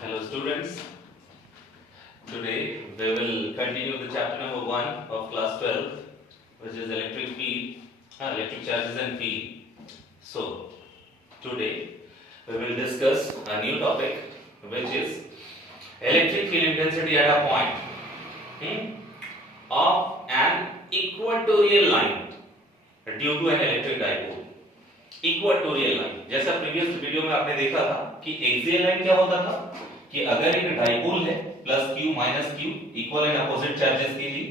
Hello students, today we will continue the chapter number 1 of class 12, which is electric field, electric charges and field. So today we will discuss a new topic, which is electric field intensity at a point of an equatorial line due to an electric dipole. Equatorial line, जैसा previous video में आपने देखा था कि axial line क्या होता था कि अगर एक डाइपोल है plus Q minus Q equal and opposite charges के लिए,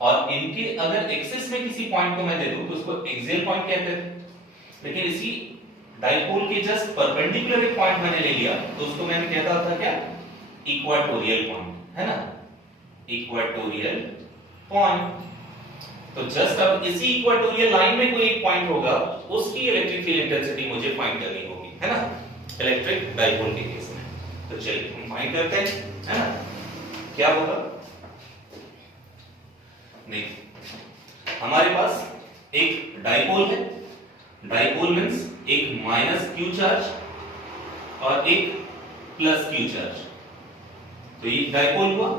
और इनके अगर एक्सिस में किसी पॉइंट को मैं दे दूं तो उसको एक्सियल पॉइंट कहते थे। लेकिन इसी डाइपोल के जस्ट परपेंडिकुलर एक पॉइंट मैंने ले लिया तो उसको मैंने कहता था क्या, इक्वाटोरियल पॉइंट, है ना, इक्वाटोरियल पॉइंट। तो जस्ट अब इसी इक्वाटोरियल लाइन में कोई एक पॉइंट होगा, उसकी इलेक्ट्रिक फील्ड इंटेंसिटी मुझे फाइंड करनी होगी, है ना, इलेक्ट्रिक डाइपोल के केस में। तो चलिए हम फाइंड करते हैं, है ना, क्या होगा। देखिए हमारे पास एक डाइपोल है, डाइपोल मींस एक माइनस क्यू चार्ज और एक प्लस क्यू चार्ज। तो ये डाइपोल हुआ,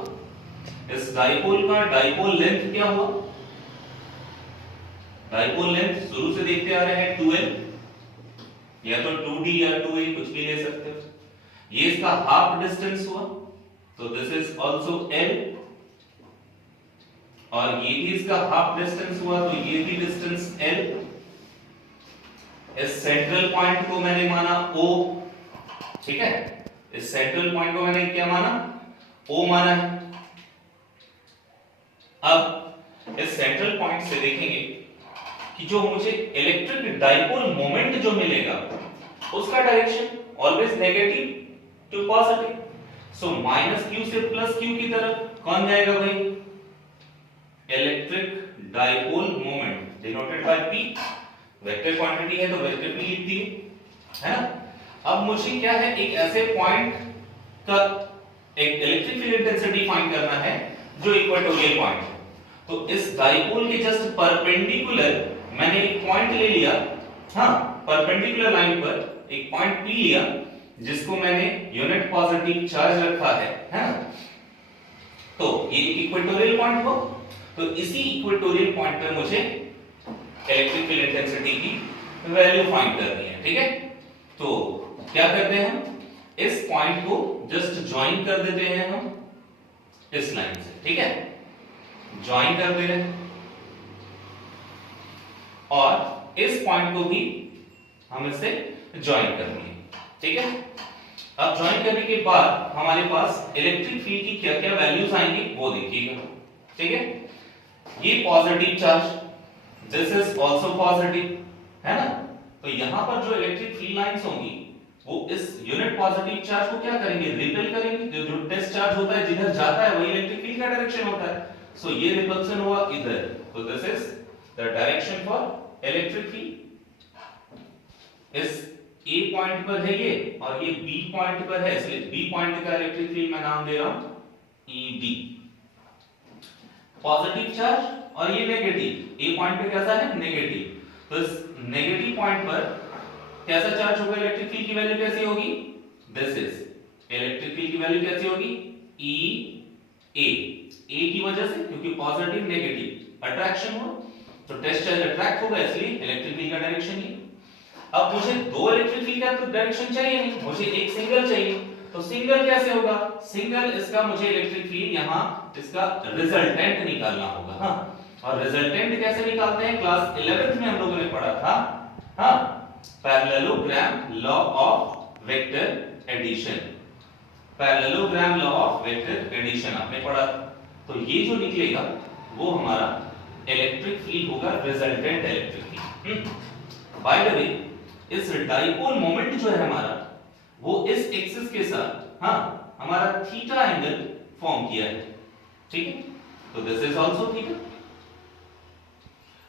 इस डाइपोल का डाइपोल लेंथ क्या हुआ, डाइपोल लेंथ शुरू से देखते आ रहे हैं 2l, या तो 2d या 2a कुछ भी ले सकते हो। ये इसका हाफ डिस्टेंस हुआ, तो दिस इज आल्सो l, और ये भी इसका हाफ डिस्टेंस हुआ तो ये भी डिस्टेंस l। इस सेंट्रल पॉइंट को मैंने माना o, ठीक है, इस सेंट्रल पॉइंट को मैंने क्या माना, o माना है। अब इस सेंट्रल पॉइंट से देखेंगे कि जो मुझे इलेक्ट्रिक डाइपोल मोमेंट जो मिलेगा उसका direction always negative to positive. So minus q से प्लस क्यू की तरफ कौन जाएगा भाई, electric dipole moment denoted by p, vector quantity है तो वेक्टर p लिख दिए, है ना। अब मुझे क्या है, एक ऐसे पॉइंट का एक इलेक्ट्रिक फील्ड इंटेंसिटी फाइंड करना है जो इक्वाटोरियल पॉइंट है। तो इस डाइपोल के जस्ट परपेंडिकुलर मैंने एक पॉइंट ले लिया, हाँ, परपेंडिकुलर लाइन पर एक पॉइंट P लिया जिसको मैंने यूनिट पॉजिटिव चार्ज रखा है ना। तो ये एक इक्वेटोरियल पॉइंट हो, तो इसी इक्वेटोरियल पॉइंट पे मुझे इलेक्ट्रिक फील्ड इंटेंसिटी की वैल्यू फाइंड करनी है, ठीक है। तो क्या करते हैं हम, इस पॉइंट को जस्ट ज्वाइन कर देते हैं हम इस लाइन से, ठीक है, ज्वाइन कर दे रहे हैं, और इस पॉइंट को भी हम इससे ज्वाइन करेंगे, ठीक है। अब ज्वाइन करने के बाद हमारे पास इलेक्ट्रिक फील्ड की क्या क्या वैल्यूज आएंगी वो देखिएगा, ठीक है। ये positive charge, this is also positive, है ना। तो यहां पर जो इलेक्ट्रिक फील्ड लाइंस होंगी वो इस यूनिट पॉजिटिव चार्ज को क्या करेंगे, रिपेल करेंगे। जो टेस्ट चार्ज होता है जिधर जाता है वही इलेक्ट्रिक फील्ड का डायरेक्शन होता है। सो ये रिपल्सन हुआ इधर, तो this is the direction for electric field. इस A पॉइंट पर है ये और ये B पॉइंट पर है, इसलिए B पॉइंट का इलेक्ट्रिक फील्ड मैं नाम दे रहा हूं EB। पॉजिटिव चार्ज और ये नेगेटिव, A पॉइंट पे कैसा है, नेगेटिव, तो इस नेगेटिव पॉइंट पर कैसा चार्ज होगा, इलेक्ट्रिक फील्ड की वैल्यू कैसी होगी, दिस इज इलेक्ट्रिक फील्ड की वैल्यू कैसी होगी, A की वजह से, क्योंकि पॉजिटिव नेगेटिव अट्रैक्शन हो तो टेस्ट चार्ज अट्रैक्ट होगा, इसलिए इलेक्ट्रिक फील्ड का डायरेक्शन ये। अब मुझे दो इलेक्ट्रिक फील्ड का तो डायरेक्शन चाहिए नहीं, मुझे एक सिंगल चाहिए। तो सिंगल कैसे होगा, सिंगल इसका मुझे इलेक्ट्रिक फील्ड यहां इसका रिजल्टेंट निकालना होगा, हाँ। और रिजल्टेंट कैसे निकालते हैं, क्लास 11th में हम लोगों ने पढ़ा था, हाँ, parallelogram law of vector addition, parallelogram law of vector addition आपने पढ़ा। तो ये जो निकलेगा वो हमारा इलेक्ट्रिक फील्ड होगा, resultant electric field. By the way इस डाइपोल मोमेंट जो है हमारा वो इस एक्सिस के साथ, हाँ, हमारा थीटा एंगल फॉर्म किया है, ठीक है। तो दिस इज आल्सो थीटा।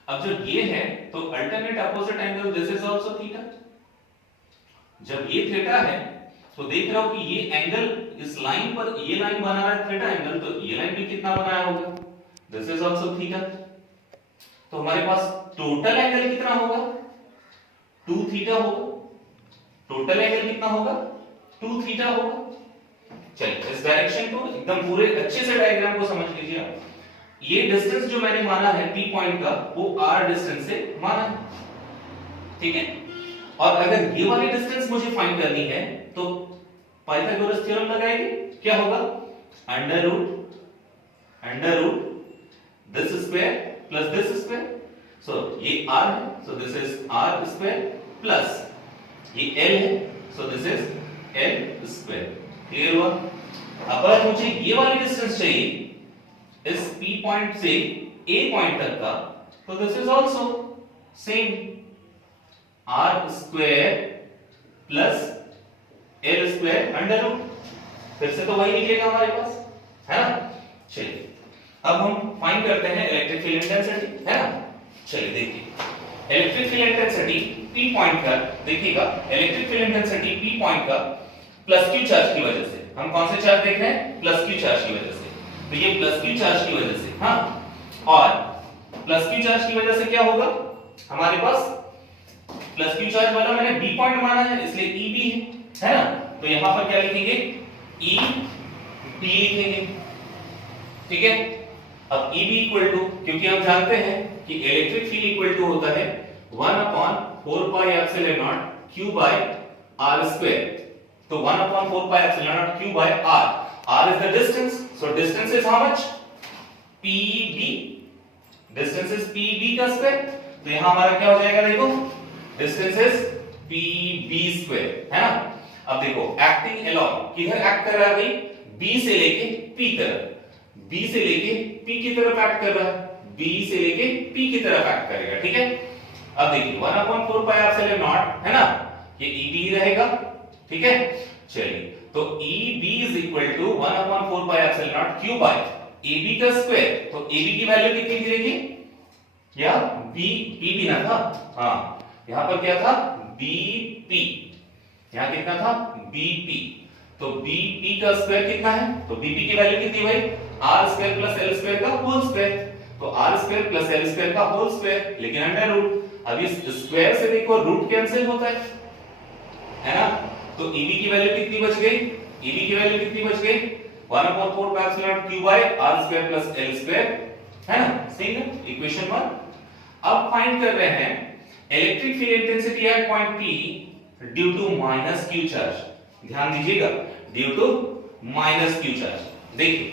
अब जब ये है तो alternate opposite angle this is also theta. जब ये थीटा है तो देख रहा हूं कि ये एंगल इस लाइन पर, ये लाइन बना रहा है थीटा एंगल, तो ये लाइन भी कितना बनाया होगा, दिस इज आल्सो थीटा। तो हमारे पास टोटल एंगल कितना होगा, 2 थीटा होगा। टोटल एंगल कितना होगा, 2 थीटा होगा। चलिए इस डायरेक्शन को एकदम पूरे अच्छे से डायग्राम को समझ लीजिए आप। ये डिस्टेंस जो मैंने माना है P पॉइंट का वो R डिस्टेंस से माना है, ठीक है। और अगर ये वाली डिस्टेंस मुझे फाइंड करनी है तो पाइथागोरस थ्योरम लगाएंगे, क्या होगा, under root this square plus this square, so ये R है, so this is R square plus ये L है, so this is L square. Clear हुआ। अब अगर मुझे ये वाली डिस्टेंस चाहिए इस P पॉइंट से A पॉइंट तक का, तो this is also same R square plus L square under root, फिर से तो वही निकलेगा हमारे पास, है ना। चलिए अब हम फाइंड करते हैं इलेक्ट्रिक फील्ड इंटेंसिटी, है ना। चलिए देखिए electric field intensity P point का, देखिएगा electric field intensity P point का प्लस Q चार्ज की वजह से, हम कौन से चार्ज देख रहे हैं, प्लस Q चार्ज की वजह से, तो ये प्लस Q चार्ज की वजह से, हाँ, और प्लस Q चार्ज की वजह से क्या होगा हमारे पास, प्लस Q चार्ज वाला मैंने B पॉइंट माना है इसलिए EB है ना, तो यहां पर क्या लिखेंगे, EB लिखेंगे, ठीक है। अब EB इक्वल टू, क्योंकि हम जानते हैं कि इलेक्ट्रिक फील्ड इक्वल टू होता है 1/4 pi epsilon naught Q by R square, तो 1/4 pi epsilon naught Q by R, R is the distance, so distance is how much, PB, distance is PB का square, तो यहां हमारा क्या हो जाएगा, देखो distance is PB स्क्वायर, है ना। अब देखो एक्टिंग अलोंग, किधर एक्ट कर रहा है भाई, B से लेके P तरफ, B से लेके P की तरफ एक्ट कर रहा है, B से लेके P की तरफ एक्ट करेगा, ठीक है। अब देखिए 1/4 पाई एप्सिलॉन नॉट, है ना, ये EB रहेगा, ठीक है। चलिए तो EB is equal to 1/4 pi epsilon naught Q by AB का स्क्वायर, तो AB की वैल्यू कितनी थी देखिए, या PB ना था, हाँ यहां पर क्या था, BP, यहां कितना था, BP, तो BP का स्क्वायर कितना है, तो BP की वैल्यू कितनी भाई, R square plus L square का होल स्क्वायर, तो R square plus L square का होल स्क्वायर, लेकिन अंडर रूट, अब इस स्क्वायर से देखो रूट कैंसिल होता है ना, तो EB की वैल्यू कितनी बच गई, EB की वैल्यू कितनी बच गई, 1/4 pi epsilon naught Q by R square plus L square, है ना, सही है, इक्वेशन 1। अब फाइंड कर रहे हैं electric field intensity at point P due to minus Q charge, ध्यान दीजिएगा due to minus Q charge. देखिए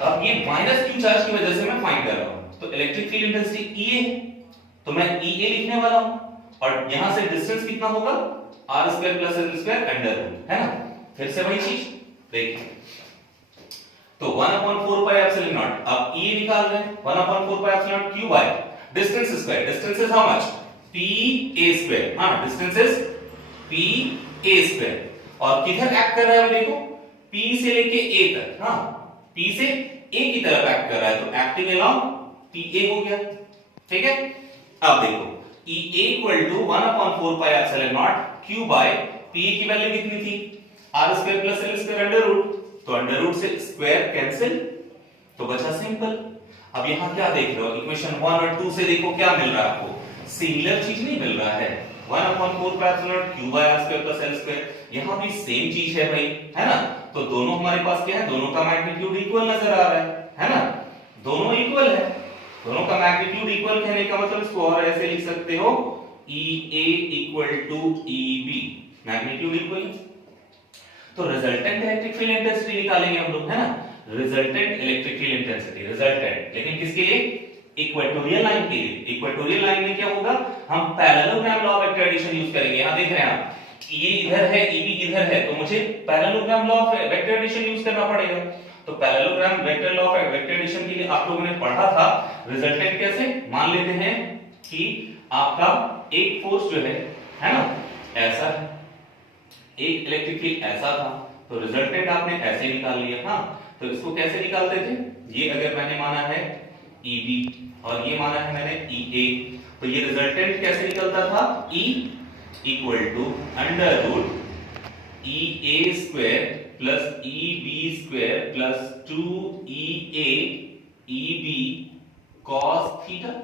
अब ये माइनस Q चार्ज की वजह से मैं फाइंड कर रहा हूं, तो इलेक्ट्रिक फील्ड इंटेंसिटी EA है, तो मैं EA लिखने वाला हूं, और यहां से डिस्टेंस कितना होगा, R square plus L square under root, है ना। फिर से वही चीज देखिए, तो 1/4 पाई एप्सिलॉन नॉट, अब EA निकाल रहे हैं, 1/4 pi epsilon naught Q by distance square, distance is how much, PA square, हां डिस्टेंस इज PA स्क्वायर, और किधर एक्ट कर रहा है देखो, P से लेके A तक, हां P से A की तरफ एक्ट कर रहा है, तो एक्टिंग अलोंग PA हो गया, ठीक है। अब देखो EA equal to 1/4 pi epsilon naught Q by PA की वैल्यू कितनी थी, R square plus L square under root, तो अंडर रूट से स्क्वायर कैंसिल, तो बचा सिंपल। अब यहां क्या देख रहे हो, इक्वेशन 1 और 2 से देखो क्या मिल रहा है आपको, सिमिलर चीज नहीं मिल रहा है, 1/4 pi epsilon naught Q by R square plus L square, यहां भी सेम चीज है भाई, है ना, तो दोनों हमारे पास क्या है, दोनों का मैग्नीट्यूड इक्वल नजर आ रहा है ना, दोनों इक्वल है, दोनों का मैग्नीट्यूड इक्वल कहने का मतलब इसको और ऐसे लिख सकते हो, EA equal to EB, magnitude equal, तो रिजल्टेंट इलेक्ट्रिक फील्ड इंटेंसिटी निकालेंगे हम लोग, है ना, resultant electric field intensity, resultant, लेकिन किसके लिए, इक्वेटोरियल लाइन के लिए। इक्वेटोरियल लाइन में क्या होगा, हम parallelogram law of vector addition use करेंगे, यहां देख रहे हैं आप, ये इधर है, EB इधर है, तो मुझे parallelogram law of vector addition use करना पड़ेगा, तो parallelogram vector law of vector addition के लिए आप लोगों ने पढ़ा था रिजल्टेंट कैसे, मान लेते हैं कि आपका एक फोर्स जो है ना ऐसा है, एक इलेक्ट्रिक फील्ड ऐसा था, तो रिजल्टेंट आपने ऐसे निकाल लिया, हाँ, तो इसको कैसे निकालते थे, ये अगर मैंने माना है EB और ये माना है मैंने EA, तो ये रिजल्टेंट कैसे निकलता था, E equal to under root EA square plus EB square plus 2EA EB cos theta,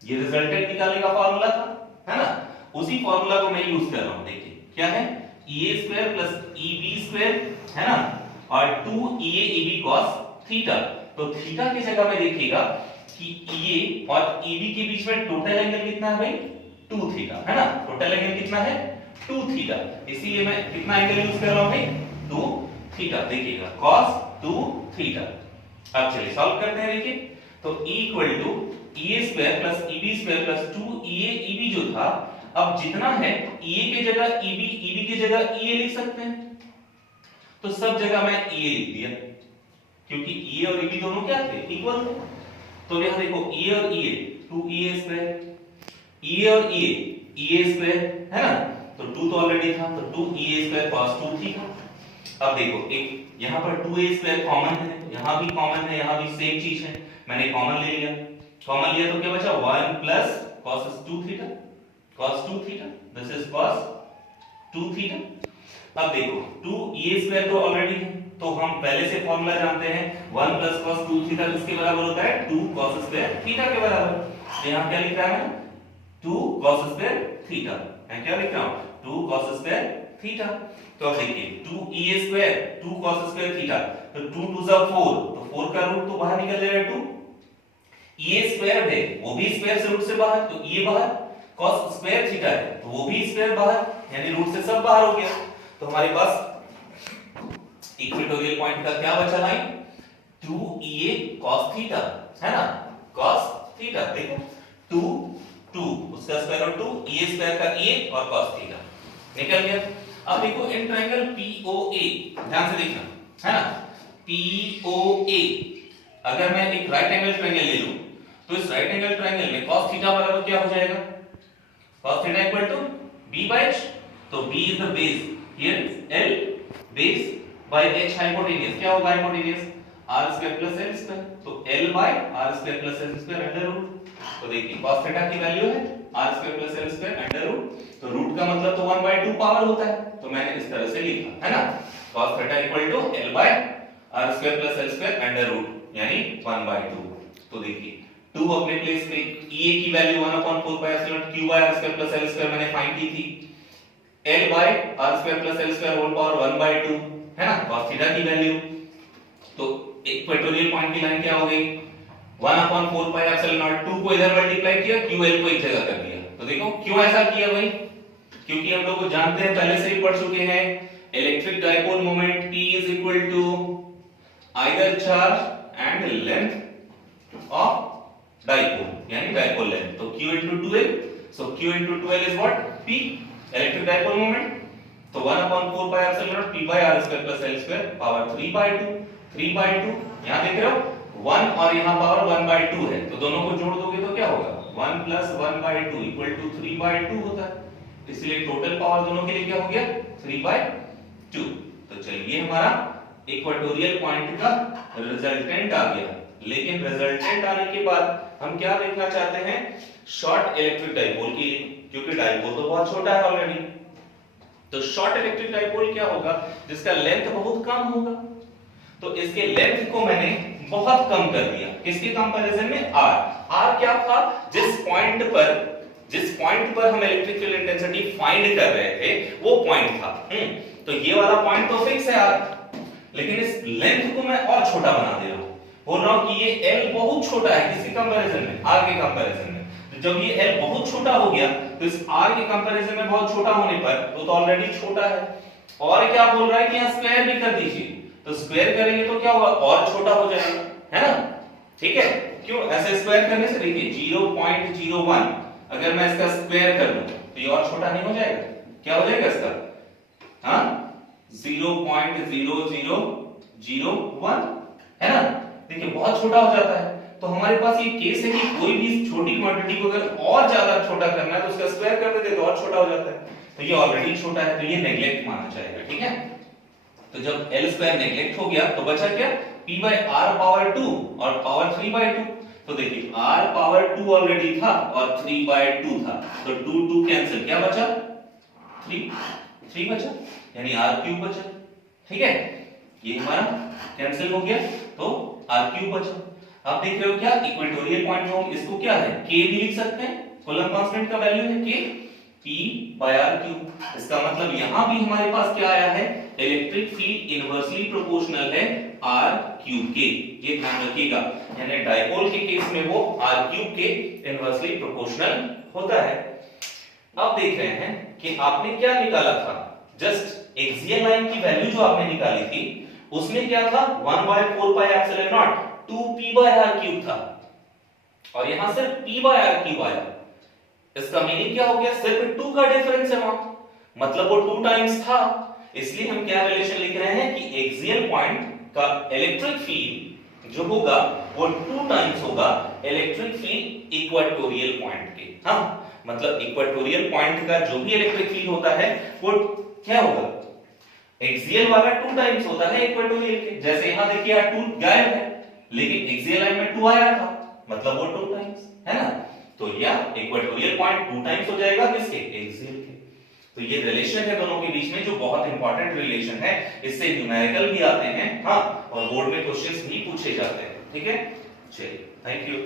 ये रिजल्टेंट निकालने का फार्मूला था, है ना, उसी फार्मूला को मैं यूज कर रहा हूं, देखिए क्या है, EA square plus EB square, है ना, और 2EA EB cos थीटा। तो थीटा की जगह में देखिएगा कि EA और EB के बीच में टोटल एंगल कितना है भाई 2 थीटा, है ना। टोटल एंगल कितना है 2 थीटा, इसीलिए मैं कितना एंगल यूज कर रहा हूं भाई 2 थीटा। देखिएगा cos 2 थीटा। अब चलिए सॉल्व करते हैं। देखिए तो E equal to EA square plus EB square plus 2EA EB जो था, अब जितना है EA की जगह EB, EB की जगह EA लिख सकते हैं। तो सब जगह मैं EA लिख दिया क्योंकि EA और EB दोनों क्या थे इक्वल थे। तो यहां देखो EA और EA 2EA स्क्वायर, EA और EA EA स्क्वायर, है ना। तो 2 तो ऑलरेडी था, तो 2EA स्क्वायर cos 2 थीटा। अब देखो एक यहां पर 2A स्क्वायर कॉमन है, यहां भी कॉमन है, यहां भी सेम चीज है, मैंने कॉमन ले लिया। कॉमन लिया तो क्या बचा 1 plus cos 2 theta, cos 2 theta, this is cos 2 theta. अब देखो 2EA स्क्वायर तो ऑलरेडी है, तो हम पहले से फॉर्मूला जानते हैं 1 प्लस cos 2 थीटा किसके बराबर होता है 2 cos स्क्वायर थीटा के बराबर। तो यहां क्या लिख रहा है 2 cos स्क्वायर थीटा, मैं क्या लिख रहा हूं 2 cos स्क्वायर थीटा। तो अब देखिए 2EA square 2 cos square theta, तो 2 2 जा 4, तो 4 का रूट तो बाहर निकल जाएगा 2। EA स्क्वायर है वो भी स्क्वायर से रूट से बाहर, तो EA बाहर, cos स्क्वायर थीटा है तो वो भी स्क्वायर बाहर, यानी रूट से सब बाहर हो गया। तो हमारे पास इक्वेटोरियल पॉइंट का क्या बचा लाइन 2EA cos थीटा, है ना, cos थीटा। देखो 2 2 उसका स्क्वायर रूट 2, EA स्क्वायर का EA और cos थीटा निकल गया। अब देखो इन ट्रायंगल POA ध्यान से देखना, है ना, POA अगर मैं एक राइट एंगल ट्रायंगल ले लूं तो इस राइट एंगल ट्रायंगल में cos थीटा बराबर क्या हो जाएगा cos theta equal to b by h। तो b is the base, here l base by h hypotenuse, क्या होगा hypotenuse r square plus l square, तो l by r square plus l square under root. तो देखिए cos theta की value है r square plus l square under root, तो root का मतलब तो 1 by 2 पावर होता है, तो मैंने इस तरह से लिखा, है ना, cos theta equal to l by r square plus l square under root यानी 1 by 2। तो देखिए 2 अपने प्लेस पे, EA की value 1/4 pi epsilon q by r square plus l square मैंने फाइंड की थी, l by r square plus l square whole power 1 by 2, है ना, cos थीटा की वैल्यू। तो इक्वेटोरियल पॉइंट की लाइन क्या हो गई 1/4 पाई एप्सिलॉन नॉट, 2 को इधर मल्टीप्लाई किया, ql को एक जगह कर दिया। तो देखो क्यों ऐसा किया भाई, क्योंकि हम लोग को जानते हैं पहले से ही पढ़ चुके हैं electric dipole moment P is equal to either charge and length of dipole, यानी dipole length। तो q into 2l, so q into 2l is what P, electric dipole moment। तो 1/4 pi epsilon naught P by r square plus l square power 3 by 2, 3 by 2, यहाँ देख रहे हो 1 और यहाँ power 1 by 2 है, तो दोनों को जोड़ दोगे तो क्या होगा 1 plus 1 by 2 equal to 3 by 2 होता है, इसलिए टोटल पावर दोनों के लिए क्या हो गया 3 by 2। तो चलिए हमारा इक्वेटोरियल पॉइंट का रिजल्टेंट आ गया। लेकिन रिजल्टेंट आने के बाद हम क्या देखना चाहते हैं शॉर्ट इलेक्ट्रिक डाइपोल के लिए, क्योंकि डाइपोल तो बहुत छोटा है ऑलरेडी। तो शॉर्ट इलेक्ट्रिक डाइपोल क्या होगा जिसका लेंथ बहुत कम होगा, तो इसके लेंथ को मैंने बहुत कम कर दिया, किसके कंपैरिजन में r क्या था जिस पॉइंट पर हम इलेक्ट्रिक फील्ड इंटेंसिटी फाइंड कर रहे थे वो पॉइंट था। तो ये वाला पॉइंट तो फिक्स है r, लेकिन इस लेंथ को मैं और छोटा बना दे रहा हूं, बोल रहा हूं कि ये l बहुत छोटा है किसके कंपैरिजन में r के कंपैरिजन में। तो जब ये l बहुत छोटा हो गया तो इस r के कंपैरिजन में बहुत छोटा होने पर तो ऑलरेडी छोटा है, और क्या बोल रहा है कि यहां स्क्वायर भी कर दीजिए, तो स्क्वायर करेंगे तो क्या होगा और छोटा हो जाएगा, है ना, ठीक है। क्यों ऐसे स्क्वायर करने से देखिए 0.01 अगर मैं इसका स्क्वायर कर लूं तो ये और छोटा नहीं हो जाएगा, क्या हो जाएगा इसका हाँ 0.0001, है ना, देखिए बहुत छोटा हो जाता है। तो हमारे पास ये केस है कि कोई भी छोटी क्वांटिटी को अगर और ज्यादा छोटा करना है तो उसका स्क्वायर कर देते तो और छोटा हो जाता है, तो ये ऑलरेडी छोटा है तो ये नेगलेक्ट माना जाएगा, ठीक है। तो जब l स्क्वायर नेगलेक्ट हो गया तो बचा क्या p by r पावर 2 और पावर 3 by 2। तो देखिए r पावर 2 ऑलरेडी था और 3 by 2 था, तो 2 2 कैंसिल, क्या बचा 3 बचा, यानी r क्यूब बचा, ठीक है, ये हमारा कैंसिल हो गया तो r क्यूब बचा। आप देख रहे हो क्या इक्वेटोरियल पॉइंट में इसको क्या है k भी लिख सकते हैं, कूलम्ब कांस्टेंट का वैल्यू है k, P by R cube. इसका मतलब यहां भी हमारे पास क्या आया है, इलेक्ट्रिक फील्ड इनवर्सली प्रोपोर्शनल है R क्यूब के। ये ध्यान रखिएगा, यानी डायपोल के केस में वो R क्यूब के इनवर्सली प्रोपोर्शनल होता है। अब देख रहे हैं कि आपने क्या निकाला था, जस्ट एक्सियल लाइन की वैल्यू जो आपने निकाली थी उसमें क्या था, 1/4 pi epsilon naught 2p by r cube था, और यहां सिर्फ p बाय r क्यूब आया। इसका मीनिंग क्या हो गया, सिर्फ 2 का डिफरेंस है वहां, मतलब वो 2 टाइम्स था। इसलिए हम क्या रिलेशन लिख रहे हैं कि एक्सियल पॉइंट का इलेक्ट्रिक फील्ड जो होगा वो 2 टाइम्स होगा इलेक्ट्रिक फील्ड इक्वेटोरियल पॉइंट के। हाँ, मतलब इक्वेटोरियल पॉइंट का जो भी इलेक्ट्रिक फील्ड होता है वो क्या होगा, एक्सियल वाला 2 टाइम्स होता है इक्वेटोरियल के। जैसे यहां देखिए यार 2 गायब है, लेकिन एक्सियल लाइन में 2 आया था, मतलब वो 2 टाइम्स है ना। तो यह इक्वेटोरियल पॉइंट 2 टाइम्स हो जाएगा किसके, एक्सियल के। तो ये रिलेशन है दोनों के बीच में जो बहुत इंपॉर्टेंट रिलेशन है, इससे न्यूमेरिकल भी आते हैं, हाँ, और बोर्ड में क्वेश्चंस भी पूछे जाते हैं। ठीक है, चलिए, थैंक यू।